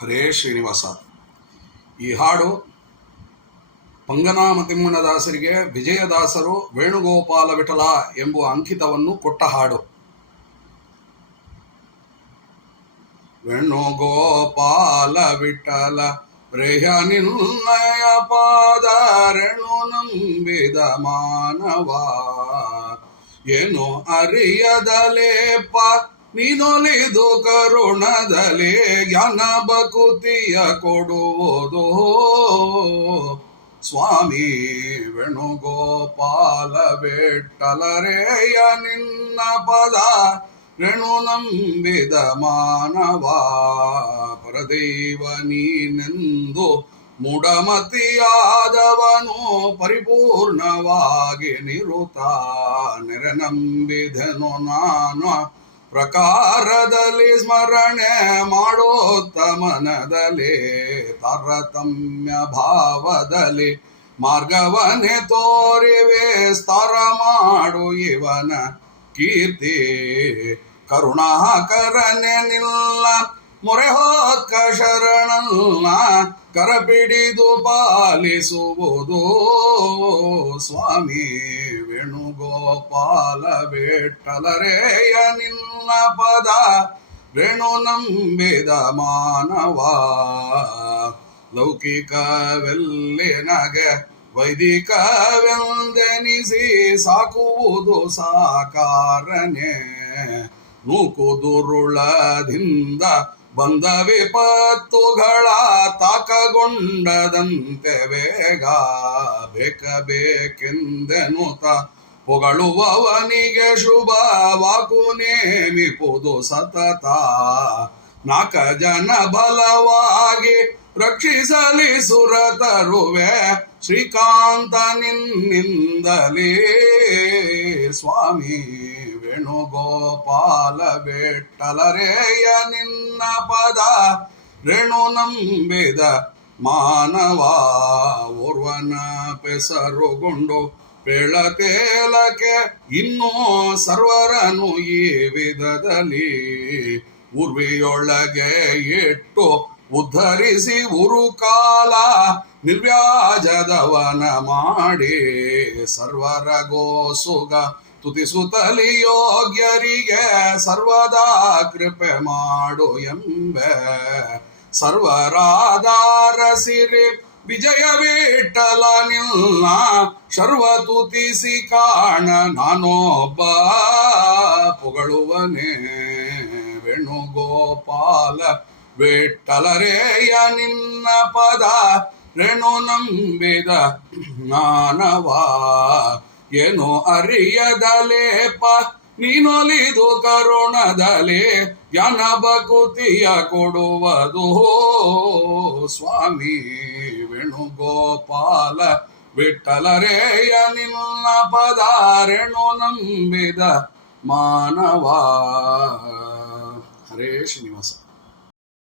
ಹರೇ ಶ್ರೀನಿವಾಸ. ಈ ಹಾಡು ಪಂಗನಾಮ ತಿಮ್ಮಣ್ಣದಾಸರಿಗೆ ವಿಜಯದಾಸರು ವೇಣುಗೋಪಾಲ ವಿಠಲ ಎಂಬುವ ಅಂಕಿತವನ್ನು ಕೊಟ್ಟ ಹಾಡು. ವೇಣುಗೋಪಾಲ ವಿಠಲ ಪ್ರೇಯ ನಿನ್ನಯ ಪಾದರೆಣು ನಂಬಿದ ಮಾನವ, ಏನು ಅರಿಯದಲೇಪ ನೀನೊಲಿದು ಕರುಣದಲೇ ಜ್ಞಾನ ಬಕುತಿಯ ಕೊಡುವುದು. ಸ್ವಾಮಿ ವೇಣುಗೋಪಾಲ ವಿಠಲರೇಯ ನಿನ್ನ ಪದ ರೇಣು ನಂಬಿದ ಮಾನವ, ಪರದೈವ ನೀನೆಂದು ಮೂಢಮತಿಯಾದವನು ಪರಿಪೂರ್ಣವಾಗಿ ನಿರುತ ನೆರೆ ನಂಬಿದೆನು ನಾನು ಪ್ರಕಾರದಲ್ಲಿ ಸ್ಮರಣೆ ಮಾಡೋತ್ತ ಮನದಲ್ಲಿ ತಾರತಮ್ಯ ಭಾವದಲ್ಲಿ ಮಾರ್ಗವನ್ನೇ ತೋರಿವೆ ಸ್ತರ ಮಾಡು ಇವನ ಕೀರ್ತಿ. ಕರುಣಾಕರನೆ ನಿಲ್ಲ ಮೊರೆ ಹೊಕ್ಕ ಶರಣಲ್ಲ ಕರಪಿಡಿದು ಪಾಲಿಸುವುದು. ಸ್ವಾಮಿ ವೇಣುಗೋಪಾಲ ವಿಠಲರೇಯ ನಿನ್ನ ಪದ ರೇಣು ನಂಬಿದ ಮಾನವ, ಲೌಕಿಕವೆಲ್ಲಿನಗೆ ವೈದಿಕವೆಂದೆನಿಸಿ ಸಾಕುವುದು ಸಾಕಾರನೆ, ನೂಕುದುರುಳದಿಂದ ಬಂದ ವಿಪತ್ತುಗಳ ತಾಕಗೊಂಡದಂತೆ ವೇಗ ಬೇಕಬೇಕೆಂದೆನುತ ಪೊಗಳುವವನಿಗೆ ಶುಭ ವಾಕು ನೇಮಿಪುದು ಸತತ. ನಾಕ ಜನ ಬಲವಾಗಿ ರಕ್ಷಿಸಲಿ ಸುರತರುವೆ ಶ್ರೀಕಾಂತ ನಿನ್ನಿಂದಲೇ. ಸ್ವಾಮಿ ವೇಣುಗೋಪಾಲ ವಿಠಲರೇಯ ನಿನ್ನ ಪದ ರೇಣು ನಂಬಿದ ಮಾನವ, ಓರ್ವನ ಪೆಸರುಗೊಂಡು ಪೇಳತೇಲಕ್ಕೆ ಇನ್ನೂ ಸರ್ವರನು ಈ ವಿಧದಲ್ಲಿ ಉರ್ವಿಯೊಳಗೆ ಇಟ್ಟು ಉದ್ಧರಿಸಿ ಉರುಕಾಲ ನಿರ್ವ್ಯಾಜದವನ ಮಾಡಿ ಸರ್ವರಗೋಸುಗ ತುತಿಸುತ್ತಲಿ ಯೋಗ್ಯರಿಗೆ ಸರ್ವದಾ ಕೃಪೆ ಮಾಡು ಎಂಬೆ. ಸರ್ವರಾಧಾರ ಸಿರಿ ವಿಜಯ ವಿಠಲ ನಿಲ್ಲ ಶರ್ವ ತುತಿಸಿ ಕಾಣ ನಾನೊಬ್ಬ ಪೊಗಳುವನೇ. ವೇಣುಗೋಪಾಲ ವಿಠಲರೇಯ ನಿನ್ನ ಪದ ರೇಣು ನಂಬಿದ ಮಾನವ, ಏನು ಅರಿಯದಲೇಪ ನೀನೊಲಿದು ಕರುಣದಲೇ ಜ್ಞಾನ ಬಕುತಿಯ ಕೊಡುವುದು. ಸ್ವಾಮಿ ವೇಣುಗೋಪಾಲ ವಿಠಲರೇಯ ನಿನ್ನ ಪದ ರೇಣು ನಂಬಿದ ಮಾನವ. ಹರೇ ಶ್ರೀನಿವಾಸ.